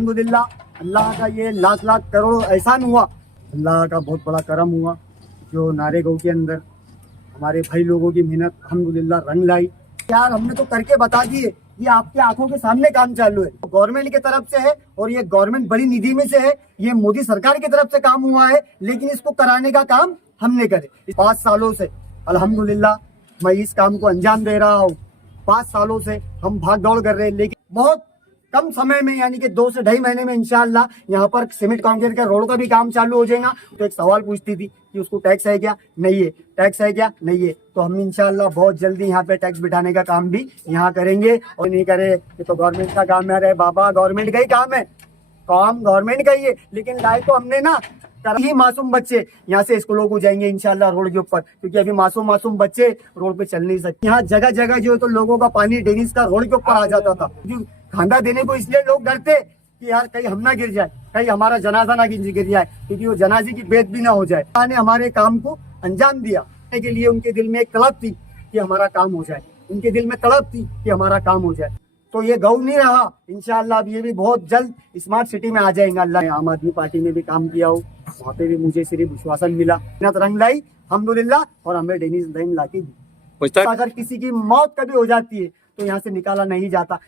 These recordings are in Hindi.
अल्हम्दुलिल्लाह अल्लाह का ये लाख लाख करोड़ एहसान हुआ, अल्लाह का बहुत बड़ा करम हुआ जो नारेगांव के अंदर हमारे भाई लोगों की मेहनत अल्हम्दुलिल्लाह रंग लाई। यार हमने तो करके बता दिए, ये आपके आंखों के सामने काम चालू है, गवर्नमेंट की तरफ से है और ये गवर्नमेंट बड़ी निधि में से है, ये मोदी सरकार की तरफ से काम हुआ है, लेकिन इसको कराने का काम हमने करे। 5 सालों से अल्हम्दुलिल्लाह मैं इस काम को अंजाम दे रहा हूँ। 5 सालों से हम भाग दौड़ कर रहे हैं, लेकिन बहुत कम समय में यानी कि 2 से 2.5 महीने में इंशाअल्लाह यहाँ पर सीमेंट कंक्रीट का रोड का भी काम चालू हो जाएगा। तो एक सवाल पूछती थी कि उसको टैक्स है क्या, नहीं है, टैक्स है क्या, नहीं है, तो हम इंशाअल्लाह बहुत जल्दी यहाँ पे टैक्स बिठाने का काम भी यहाँ करेंगे। और नहीं करे तो गवर्नमेंट का काम है। अरे बाबा गवर्नमेंट का ही काम है, काम गवर्नमेंट का ही है, लेकिन लाए तो हमने ना ही मासूम बच्चे यहाँ से स्कूलों को जाएंगे इंशाल्लाह रोड के ऊपर, क्योंकि अभी मासूम बच्चे रोड पे चल नहीं सकते। यहाँ जगह जगह जो है तो लोगों का पानी ड्रेनेज का रोड के ऊपर आ जाता था। खाना देने को इसलिए लोग डरते कि यार कहीं हम ना गिर जाए, कहीं हमारा जनाजा ना गिर जाए, क्योंकि वो जनाजे की बेद भी ना हो जाए। ने हमारे काम को अंजाम दिया के लिए उनके दिल में एक तड़प थी कि हमारा काम हो जाए, उनके दिल में तड़प थी कि हमारा काम हो जाए। तो ये गौ नहीं रहा, इंशाअल्लाह अब ये भी बहुत जल्द स्मार्ट सिटी में आ जाएगा। अल्लाह आम आदमी पार्टी में भी काम किया हो, वहाँ पे भी मुझे सिर्फ विश्वासन मिला, रंग लाई अल्हम्दुलिल्लाह, और हमें ड्रेनेज लाइन ला के दी। अगर किसी की मौत कभी हो जाती है तो यहाँ से निकाला नहीं जाता।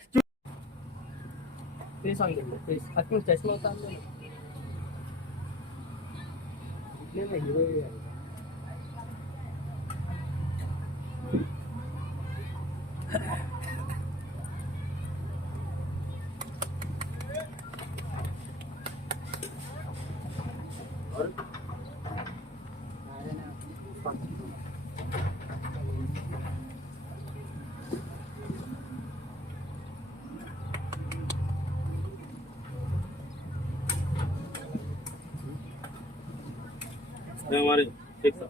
हमारे ठीक सर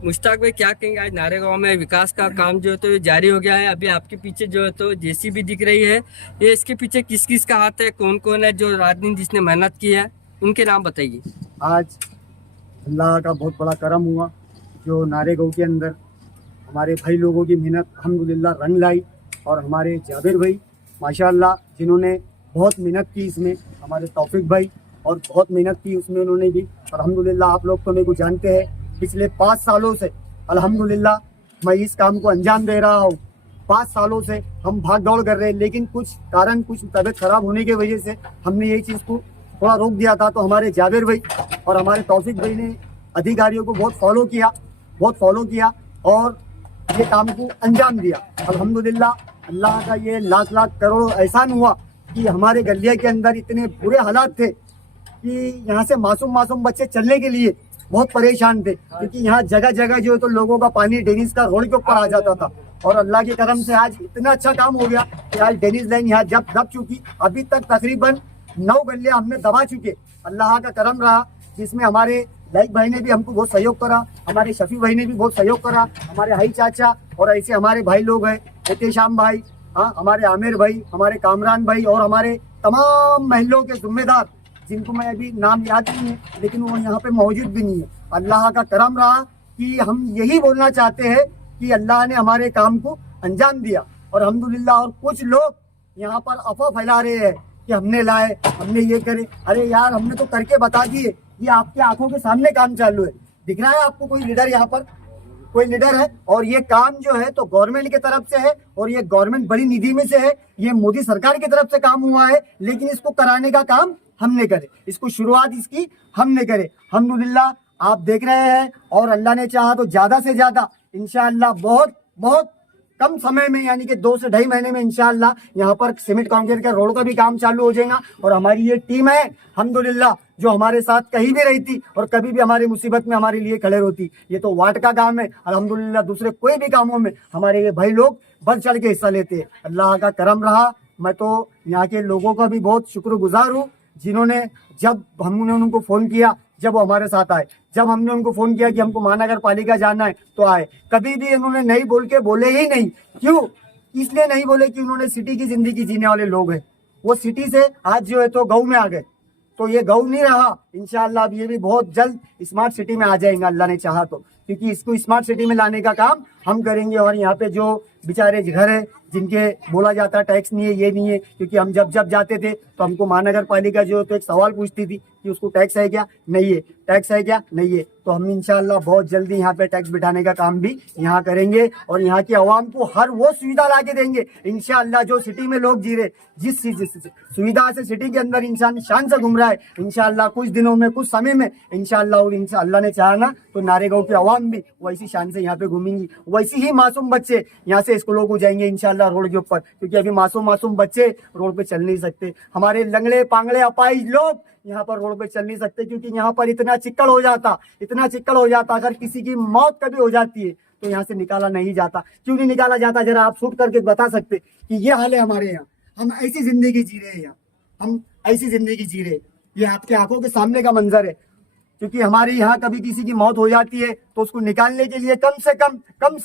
मुश्ताक भाई क्या कहेंगे, आज नारेगांव में विकास का काम जो है तो जारी हो गया है। अभी आपके पीछे जो है तो जेसीबी दिख रही है, ये इसके पीछे किस किस का हाथ है, कौन कौन है जो रात दिन जिसने मेहनत की है, उनके नाम बताइए। आज अल्लाह का बहुत बड़ा करम हुआ जो नारेगांव के अंदर हमारे भाई लोगों की मेहनत अल्हम्दुलिल्लाह रंग लाई। और हमारे जाबिर भाई माशाअल्लाह जिन्होंने बहुत मेहनत की इसमें, हमारे तौफीक भाई और बहुत मेहनत की उसमें उन्होंने भी। अल्हम्दुलिल्लाह आप लोग तो मेरे को जानते हैं, पिछले 5 सालों से अल्हम्दुलिल्लाह मैं इस काम को अंजाम दे रहा हूँ। 5 सालों से हम भाग दौड़ कर रहे हैं, लेकिन कुछ कारण, कुछ तबीयत खराब होने की वजह से हमने ये चीज़ को थोड़ा रोक दिया था। तो हमारे जाबिर भाई और हमारे तौफीक भाई ने अधिकारियों को बहुत फॉलो किया और ये काम को अंजाम दिया। अल्हम्दुलिल्लाह अल्लाह का ये लाख लाख करोड़ एहसान हुआ कि हमारे गलिया के अंदर इतने बुरे हालात थे कि यहाँ से मासूम बच्चे चलने के लिए बहुत परेशान थे, क्योंकि यहाँ जगह जगह जो है तो लोगों का पानी ड्रेनेज का रोड के ऊपर आ जाता था। और अल्लाह के करम से आज इतना अच्छा काम हो गया कि आज ड्रेनेज लाइन यहाँ जब दब चुकी, अभी तक तकरीबन 9 गलियाँ हमने दबा चुके। अल्लाह का करम रहा, जिसमें हमारे लाइक भाई ने भी हमको बहुत सहयोग करा, हमारे शफी भाई ने भी बहुत सहयोग करा, हमारे हाई चाचा और ऐसे हमारे भाई लोग हैं, एहतेशाम भाई, हाँ हमारे आमिर भाई, हमारे कामरान भाई और हमारे तमाम महलों के जिम्मेदार, जिनको मैं अभी नाम याद नहीं है, लेकिन वो यहाँ पे मौजूद भी नहीं है। अल्लाह का करम रहा कि हम यही बोलना चाहते हैं कि अल्लाह ने हमारे काम को अंजाम दिया। और अल्हम्दुलिल्लाह और कुछ लोग यहाँ पर अफवाह फैला रहे हैं कि हमने लाए, हमने ये करे। अरे यार हमने तो करके बता दिए, ये आपके आंखों के सामने काम चालू है। दिख रहा है आपको कोई लीडर, यहाँ पर कोई लीडर है? और ये काम जो है तो गवर्नमेंट की तरफ से है और ये गवर्नमेंट बड़ी निधि में से है, ये मोदी सरकार की तरफ से काम हुआ है, लेकिन इसको कराने का काम हमने करे, इसको शुरुआत इसकी हमने करे। अल्हम्दुलिल्लाह आप देख रहे हैं, और अल्लाह ने चाहा तो ज्यादा से ज्यादा इंशाअल्लाह बहुत कम समय में यानी कि 2 से 2.5 महीने में इंशाअल्लाह यहाँ पर सीमेंट कंक्रीट का रोड का भी काम चालू हो जाएगा। और हमारी ये टीम है अल्हम्दुलिल्लाह जो हमारे साथ कहीं भी रहती और कभी भी हमारी मुसीबत में हमारे लिए खड़े होती। ये तो वार्ड का काम है, अल्हम्दुलिल्लाह दूसरे कोई भी कामों में हमारे ये भाई लोग बढ़ चढ़ के हिस्सा लेते हैं। अल्लाह का करम रहा। मैं तो यहाँ के लोगों का भी बहुत शुक्रगुजार हूँ, जिन्होंने जब हमने उनको फोन किया, जब वो हमारे साथ आए, जब हमने उनको फोन किया कि हमको महानगर पालिका जाना है तो आए। कभी भी इन्होंने नहीं बोल के बोले ही नहीं। क्यों? इसलिए नहीं बोले कि उन्होंने सिटी की जिंदगी जीने वाले लोग हैं, वो सिटी से आज जो है तो गाँव में आ गए। तो ये गाँव नहीं रहा। इंशाअल्लाह अब ये भी बहुत जल्द स्मार्ट सिटी में आ जाएंगे अल्लाह ने चाहा तो, क्योंकि इसको स्मार्ट सिटी में लाने का काम हम करेंगे। और यहाँ पे जो बेचारे घर है जिनके बोला जाता है टैक्स नहीं है, ये नहीं है, क्योंकि हम जब जब जाते थे तो हमको महानगर पालिका जो तो एक सवाल पूछती थी कि उसको टैक्स है क्या, नहीं है, टैक्स है क्या, नहीं है। तो हम इंशाअल्लाह बहुत जल्दी यहाँ पे टैक्स बिठाने का काम भी यहाँ करेंगे और यहाँ की आवाम को हर वो सुविधा ला के देंगे इंशाअल्लाह जो सिटी में लोग जी रहे। जिस सुविधा से सिटी के अंदर इंसान शान से घूम रहा है, इंशाअल्लाह कुछ दिनों में, कुछ समय में इंशाअल्लाह और अल्लाह ने चाहा ना तो नारेगांव की आवाम भी वैसी शान से यहाँ पे घूमेंगी। वैसी ही मासूम बच्चे यहाँ से स्कूलों को जाएंगे इंशाअल्लाह रोड के ऊपर, क्योंकि अभी मासूम बच्चे रोड पे चल नहीं सकते। हमारे लंगड़े पांगड़े अपाहिज लोग यहाँ पर रोड पे चल नहीं सकते, क्योंकि यहाँ पर इतना चिक्कड़ हो जाता। अगर किसी की मौत कभी हो जाती है तो यहाँ से निकाला नहीं जाता। क्यों नहीं निकाला जाता, जरा आप शूट करके बता सकते कि ये हाल है हमारे यहाँ। हम ऐसी जिंदगी जी रहे हैं यहाँ, हम ऐसी जिंदगी जी रहे। ये आपके आंखों के सामने का मंजर है, क्योंकि हमारे यहाँ कभी किसी की मौत हो जाती है तो उसको निकालने के लिए कम से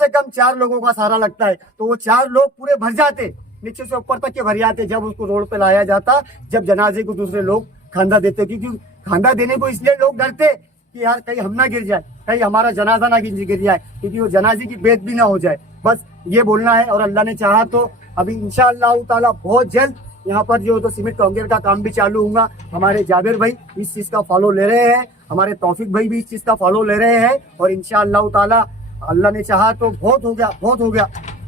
कम 4 लोगों का सहारा लगता है। तो वो 4 लोग पूरे भर जाते, नीचे से ऊपर तक के भर जाते जब उसको रोड पे लाया जाता, जब जनाजे को दूसरे लोग खांदा देते। क्योंकि खांदा देने को इसलिए लोग डरते कि यार कहीं हम ना गिर जाए, कहीं हमारा जनाजा ना गिर जाए, क्योंकि वो जनाजे की बेद भी ना हो जाए। बस ये बोलना है। और अल्लाह ने चाहा तो अभी इंशाअल्लाह ताला बहुत जल्द यहाँ पर जो तो सीमेंट कांक्रीट का काम भी चालू होगा। हमारे जाबिर भाई इस चीज का फॉलो ले रहे हैं, हमारे तौफीक भाई भी इस चीज का फॉलो ले रहे हैं। और इंशाअल्लाह ताला अल्लाह ने चाहा तो बहुत हो गया,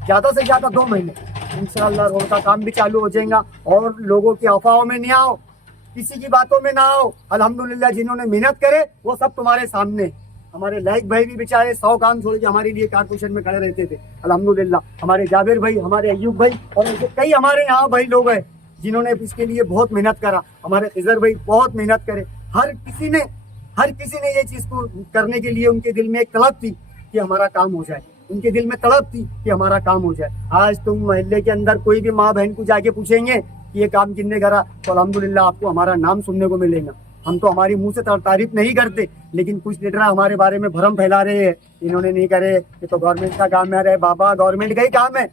ज्यादा से ज्यादा 2 महीने इंशाअल्लाह रोड का काम भी चालू हो जाएगा। और लोगों की अफवाहों में नहीं आओ, किसी की बातों में ना आओ। अल्हम्दुलिल्लाह जिन्होंने मेहनत करे वो सब तुम्हारे सामने। हमारे लाइक भाई भी बेचारे 100 काम छोड़ के हमारे लिए कारपोरेशन में खड़े रहते थे। अल्हम्दुलिल्लाह हमारे जाबिर भाई, हमारे अयूब भाई और ऐसे कई हमारे यहाँ भाई लोग हैं जिन्होंने इसके लिए बहुत मेहनत करा। हमारे खिजर भाई बहुत मेहनत करे। हर किसी ने ये चीज को करने के लिए उनके दिल में एक तलब थी कि हमारा काम हो जाए, उनके दिल में तलब थी कि हमारा काम हो जाए। आज तुम मोहल्ले के अंदर कोई भी माँ बहन को जाके पूछेंगे कि ये काम किसने करा तो अल्हम्दुलिल्लाह आपको हमारा नाम सुनने को मिलेगा। हम तो हमारी मुंह से तारीफ नहीं करते, लेकिन कुछ लीडर हमारे बारे में भ्रम फैला रहे हैं, इन्होंने नहीं करे, ये तो गवर्नमेंट का काम है। अरे बाबा गवर्नमेंट का ही काम है,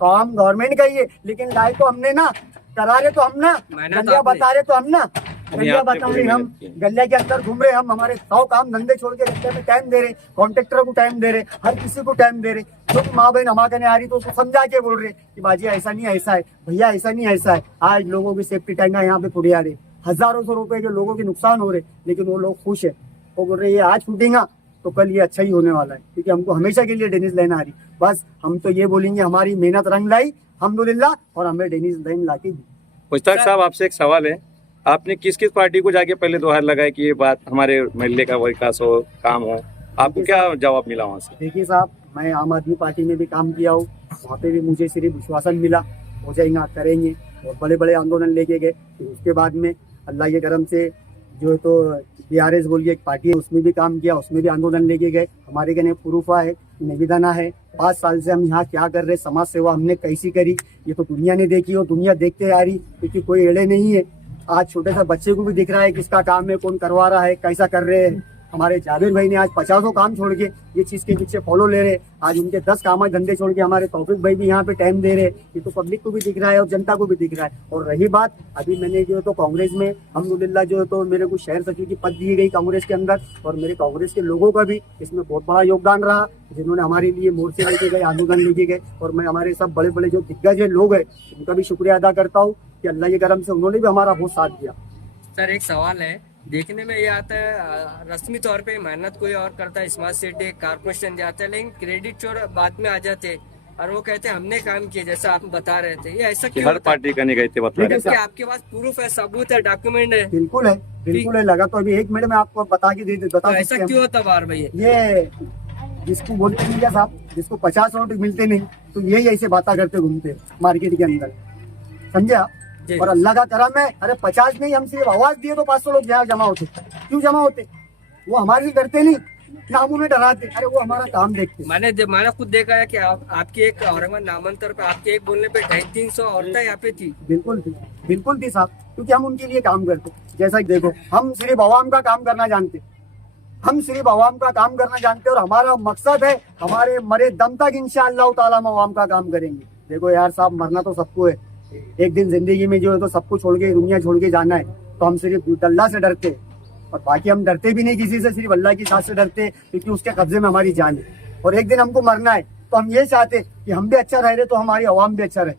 काम गवर्नमेंट का ही है, लेकिन लाए तो हमने ना, करा रहे तो हम ना, गलिया बता रहे तो हम ना, गलिया बता रहे हम, गलिया के अंदर घूम रहे हम, हमारे 100 काम धंधे छोड़ के गलिया में टाइम दे रहे, कॉन्ट्रेक्टर को टाइम दे रहे, हर किसी को टाइम दे रहे। जो माँ बहन हमारे कहने आ रही तो उसको समझा के बोल रहे कि बाजी ऐसा नहीं ऐसा है, भैया ऐसा नहीं ऐसा है। आज लोगों की सेफ्टी टैंका यहाँ पे थोड़ी आ रही, हजारों सौ रुपए के लोगों के नुकसान हो रहे, लेकिन वो लोग खुश है। वो बोल रहे ये आज फूटेगा तो कल ये अच्छा ही होने वाला है, क्योंकि हमको हमेशा के लिए डेनिस लाइन आ रही। बस हम तो ये बोलेंगे हमारी मेहनत रंग लाई अल्हम्दुलिल्लाह, और हमें डेनिस लाइन ला के दी। मुश्ताक साहब आपसे एक सवाल है, आपने किस किस पार्टी को जाके पहले दोहर लगाए कि ये बात हमारे मोहल्ले का विकास हो, काम हो, आपको क्या जवाब मिला वहाँ से? देखिए साहब, मैं आम आदमी पार्टी में भी काम किया हूँ, वहाँ पे भी मुझे सिर्फ विश्वासन मिला हो जाएगा, करेंगे, और बड़े बड़े आंदोलन लेके गए। फिर उसके बाद में अल्लाह के करम से जो तो BRS बोलिए एक पार्टी है, उसमें भी काम किया, उसमें भी आंदोलन लेके गए। हमारे कहने प्रूफा है, निवेदना है, 5 साल से हम यहाँ क्या कर रहे, समाज सेवा हमने कैसी करी, ये तो दुनिया ने देखी और दुनिया देखते आ रही, क्योंकि कोई एड़े नहीं है। आज छोटे से बच्चे को भी दिख रहा है किसका काम है, कौन करवा रहा है, कैसा कर रहे हैं। हमारे जाबिर भाई ने आज 50 काम छोड़ के ये चीज के पीछे फॉलो ले रहे। आज उनके 10 काम धंधे छोड़ के हमारे तौफीक भाई भी यहाँ पे टाइम दे रहे। ये तो पब्लिक को भी दिख रहा है और जनता को भी दिख रहा है। और रही बात, अभी मैंने जो तो कांग्रेस में अल्हम्दुलिल्लाह जो तो मेरे को शहर सचिव की पद दी गई कांग्रेस के अंदर, और मेरे कांग्रेस के लोगों का भी इसमें बहुत बड़ा योगदान रहा, जिन्होंने हमारे लिए मोर्चे लेके गए, आंदोलन लेके गए। और मैं हमारे सब बड़े बड़े जो दिग्गज लोग हैं उनका भी शुक्रिया अदा करता हूँ कि अल्लाह के करम से उन्होंने भी हमारा बहुत साथ दिया। सर एक सवाल है, देखने में ये आता है रस्मी तौर पे मेहनत कोई और करता है, स्मार्ट सिटी कारपोरेशन जाता है, लेकिन क्रेडिट चोर बाद में आ जाते हैं और वो कहते हैं हमने काम किया, जैसा आप बता रहे थे। ये ऐसा क्यों हर होता है? पार्टी का नहीं कहते बता रहे। जबकि आपके पास प्रूफ है, सबूत है, डॉक्यूमेंट है। बिल्कुल है लगा। तो अभी 1 मिनट में आपको बता के तो बता ऐसा क्यों होता बार भैया? ये जिसको बोलते नहीं साहब, जिसको 50 नोट मिलते नहीं तो यही ऐसे बातें करते घूमते मार्केट के अंदर, समझे आप। और अल्लाह का करम है, अरे 50 नहीं, हम सिर्फ आवाज दिए तो 500 लोग यहाँ जमा होते। क्यों जमा होते? वो हमारे करते नहीं ना, हम उन्हें डराते, अरे वो हमारा काम देखते। मैंने खुद देखा है कि आपकी एक औरंगाबाद नामांतर पे आपके एक बोलने पे 250-300 औरतें यहाँ पे थी। बिल्कुल थी साहब, क्योंकि हम उनके लिए काम करते। जैसा कि देखो, हम सिर्फ आवाम का काम करना जानते, और हमारा मकसद है हमारे मरे दम तक इंशाअल्लाह ताला हम आवाम का काम करेंगे। देखो यार साहब, मरना तो सबको है, एक दिन जिंदगी में जो है तो सबको छोड़ के, दुनिया छोड़ के जाना है। तो हम सिर्फ अल्लाह से डरते हैं, और बाकी हम डरते भी नहीं किसी से, सिर्फ अल्लाह की साथ से डरते हैं, क्योंकि उसके कब्जे में हमारी जान है। और एक दिन हमको मरना है, तो हम ये चाहते कि हम भी अच्छा रह रहे तो हमारी आवाम भी अच्छा रहे,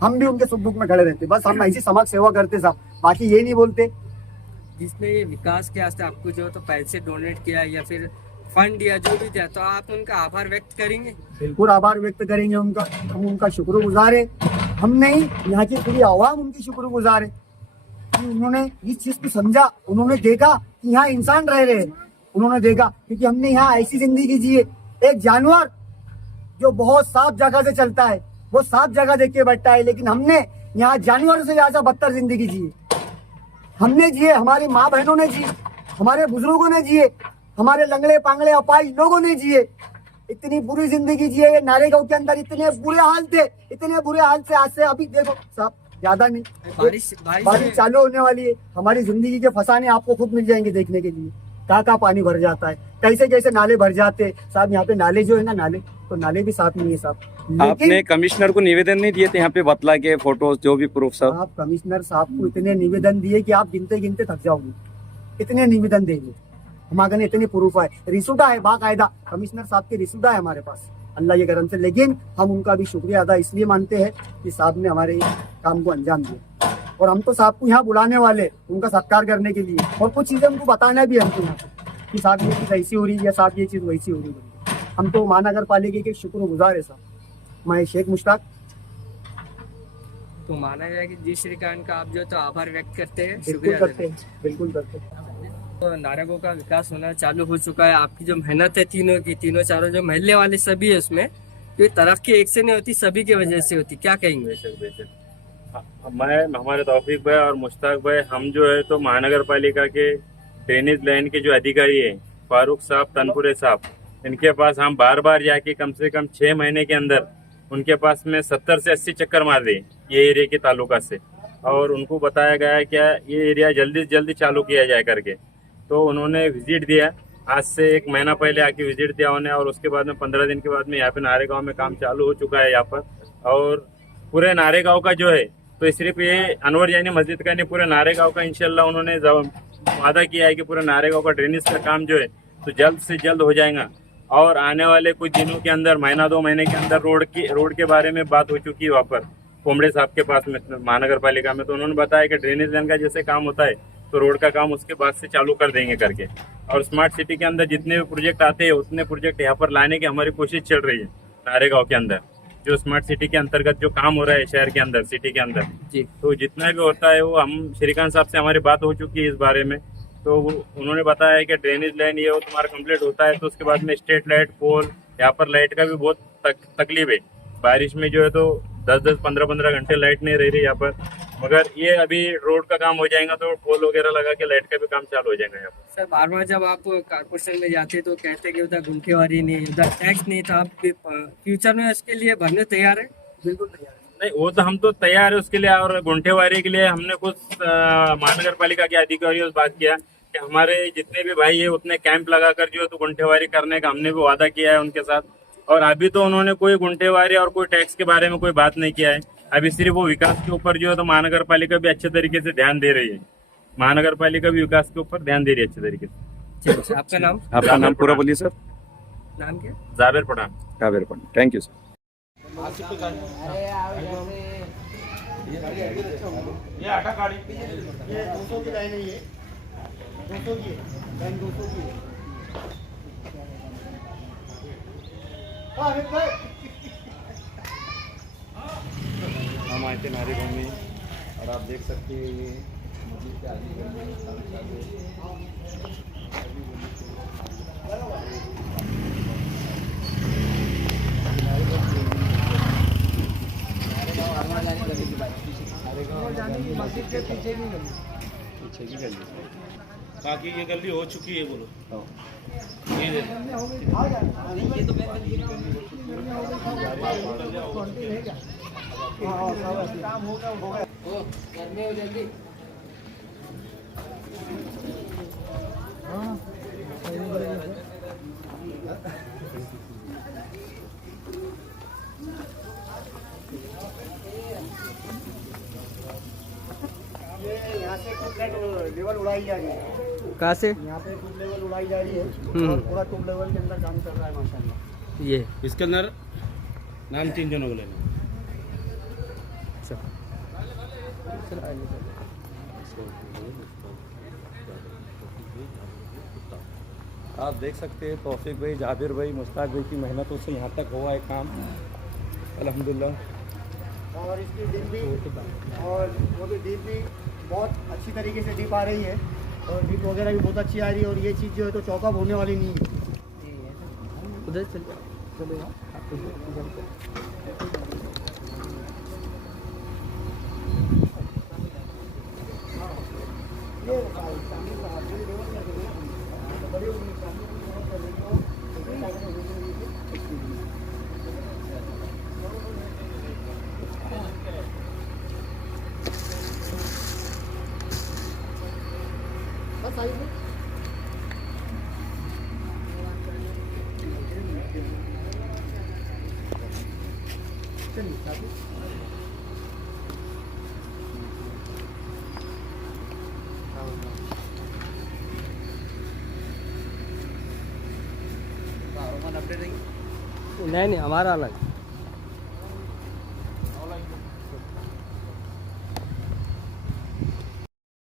हम भी उनके सुख दुख में खड़े रहते। बस हम ऐसी समाज सेवा करते साहब, बाकी ये नहीं बोलते। जिसने ये विकास के वास्ते आपको जो तो पैसे डोनेट किया या फिर फंड दिया, जो भी दिया, तो आप उनका आभार व्यक्त करेंगे? बिल्कुल आभार व्यक्त करेंगे उनका, हम उनका शुक्रगुजार है। हम नहीं, यहाँ की पूरी आवाम उनकी शुक्रगुजार है कि उन्होंने इस चीज को समझा, उन्होंने देखा कि यहाँ इंसान रह रहे हैं, उन्होंने देखा, क्योंकि हमने यहाँ ऐसी जिंदगी जी है। एक जानवर जो बहुत साफ जगह से चलता है, वो साफ जगह देख के बैठता है, लेकिन हमने यहाँ जानवर से ज्यादा बदतर जिंदगी जी है। हमने जिए, हमारी माँ बहनों ने जी, हमारे बुजुर्गों ने जिए, हमारे लंगड़े पांगड़े अपाहिज लोगों ने जिए, इतनी बुरी जिंदगी जिए। ये नारेगांव के अंदर इतने बुरे हाल थे, इतने बुरे हाल से आज से अभी देखो साहब ज्यादा नहीं, बारिश चालू होने वाली है। हमारी जिंदगी के फसाने आपको खुद मिल जाएंगे देखने के लिए, कहाँ पानी भर जाता है, कैसे कैसे नाले भर जाते हैं साहब। यहाँ पे नाले जो है ना, नाले भी साफ नहीं है साहब। आपने कमिश्नर को निवेदन नहीं दिए थे यहाँ पे बतला के फोटोज जो भी प्रूफ सब? आप कमिश्नर साहब को इतने निवेदन दिए कि आप गिनते गिनते थक जाओगे, इतने निवेदन देंगे हमारे, इतने प्रूफ है, रिसूटा है बाकायदा, कमिश्नर साहब के रिसूटा है हमारे पास अल्लाह के करम से। लेकिन हम उनका भी शुक्रिया अदा इसलिए मानते हैं कि साहब ने हमारे काम को अंजाम दिया, और हम तो साहब को यहाँ बुलाने वाले उनका सत्कार करने के लिए, और कुछ चीजें उनको बताना भी है हमको यहाँ पे कि साहब ये चीज ऐसी हो रही है या साहब ये चीज वैसी हो रही है। हम तो महानगर पालिका के शुक्रगुजार है साहब। मैं शेख मुश्ताक। तो माना जाए कि जी श्रीकांत का आप जो तो आभार व्यक्त करते हैं? बिल्कुल करते हैं, बिल्कुल करते हैं। तो नारेगांव का विकास होना चालू हो चुका है, आपकी जो मेहनत है तीनों चारों जो महल्ले वाले सभी है उसमें, ये तरक्की एक से नहीं होती, सभी की वजह से होती, क्या कहेंगे? मैं, हमारे तौफीक भाई और मुश्ताक भाई, हम जो है तो महानगर पालिका के ड्रेनेज लाइन के जो अधिकारी है फारूक साहब, तनपुरे साहब, इनके पास हम बार बार जाके कम से कम 6 महीने के अंदर उनके पास में 70 से 80 चक्कर मार दिए ये एरिया के ताल्लुका से, और उनको बताया गया है क्या ये एरिया जल्दी से जल्दी चालू किया जाए करके। तो उन्होंने विजिट दिया, आज से 1 महीना पहले आके विजिट दिया उन्हें, और उसके बाद में 15 दिन के बाद में यहाँ पे नारेगांव में काम चालू हो चुका है यहाँ पर। और पूरे नारेगांव का जो है तो सिर्फ ये अनवर जानी मस्जिद का नहीं, पूरे नारेगांव का इंशाल्लाह उन्होंने वादा किया है कि पूरे नारेगांव का ड्रेनेज का काम जो है तो जल्द से जल्द हो जाएगा। और आने वाले कुछ दिनों के अंदर, महीना 2 महीने के अंदर रोड के बारे में बात हो चुकी है वहाँ पर कोमड़े साहब के पास में महानगर पालिका में। तो उन्होंने बताया कि ड्रेनेज लाइन का जैसे काम होता है तो रोड का काम उसके बाद से चालू कर देंगे करके। और स्मार्ट सिटी के अंदर जितने भी प्रोजेक्ट आते हैं उतने प्रोजेक्ट यहाँ पर लाने की हमारी कोशिश चल रही है नारेगांव के अंदर, जो स्मार्ट सिटी के अंतर्गत जो काम हो रहा है शहर के अंदर, सिटी के अंदर जी। तो जितना भी होता है वो हम श्रीकांत साहब से हमारी बात हो चुकी है इस बारे में। तो उन्होंने बताया है कि ड्रेनेज लाइन ये वो तुम्हारा कंप्लीट होता है तो उसके बाद में स्ट्रीट लाइट पोल, यहाँ पर लाइट का भी बहुत तकलीफ है। बारिश में जो है तो 10-10, 15-15 घंटे लाइट नहीं रह रही यहाँ पर, मगर ये अभी रोड का काम हो जाएगा तो पोल वगैरह लगा के लाइट का भी काम चालू हो जाएगा यहाँ पर। सर बार बार जब आप कारपोरेशन में जाते तो कहते कि उधर गुंठेवारी नहीं, उधर टैक्स नहीं, तो आप फ्यूचर में उसके लिए भरने तैयार है? बिल्कुल तैयार है। नहीं, वो तो हम तो तैयार है उसके लिए, और गुंठेवारी के लिए हमने कुछ महानगर पालिका के अधिकारियों से बात किया कि हमारे जितने भी भाई है उतने कैंप लगाकर जो है तो गुंठेवारी करने का हमने भी वादा किया है उनके साथ। और अभी तो उन्होंने कोई गुंठेवारी और कोई टैक्स के बारे में कोई बात नहीं किया है, अभी सिर्फ वो विकास के ऊपर जो है तो महानगर पालिका भी अच्छे तरीके से ध्यान दे रही है। महानगर पालिका भी विकास के ऊपर ध्यान दे रही है अच्छे तरीके से। आपका नाम? आपका नाम पूरा बोलिए सर। नाम क्या? Javer Pathan. Kaver Pathan, thank you sir. ये आटा गाड़ी ये 200 की लाइन है, ये 200 की है, लाइन 200 की है। हम आए थे नारेगांव में और आप देख सकते हैं ये मस्जिद के आगे मस्जिद के पीछे की गली, बाकी ये गली हो चुकी है बोलो। काम होगा जल्दी। यहाँ से लेवल उड़ाई जा रही है। कहाँ से? यहाँ पे टूब लेवल उड़ाई जा रही है हम्म। और पूरा टूब लेवल के अंदर काम चल रहा है माशाल्लाह। ये इसके अंदर नाम 3 जनों को लेना। आप देख सकते हैं तौफीक भाई, जाबिर भाई, मुश्ताक भाई की मेहनतों से यहाँ तक हुआ है काम, अल्हम्दुलिल्लाह। और इसकी डीप भी और वो भी डीप भी बहुत अच्छी तरीके से डीप आ रही है और डीप वगैरह भी बहुत अच्छी आ रही है और ये चीज़ जो है तो चौकअप होने वाली नहीं है। उधर चलेगा। बस आई है। नहीं हमारा अलग।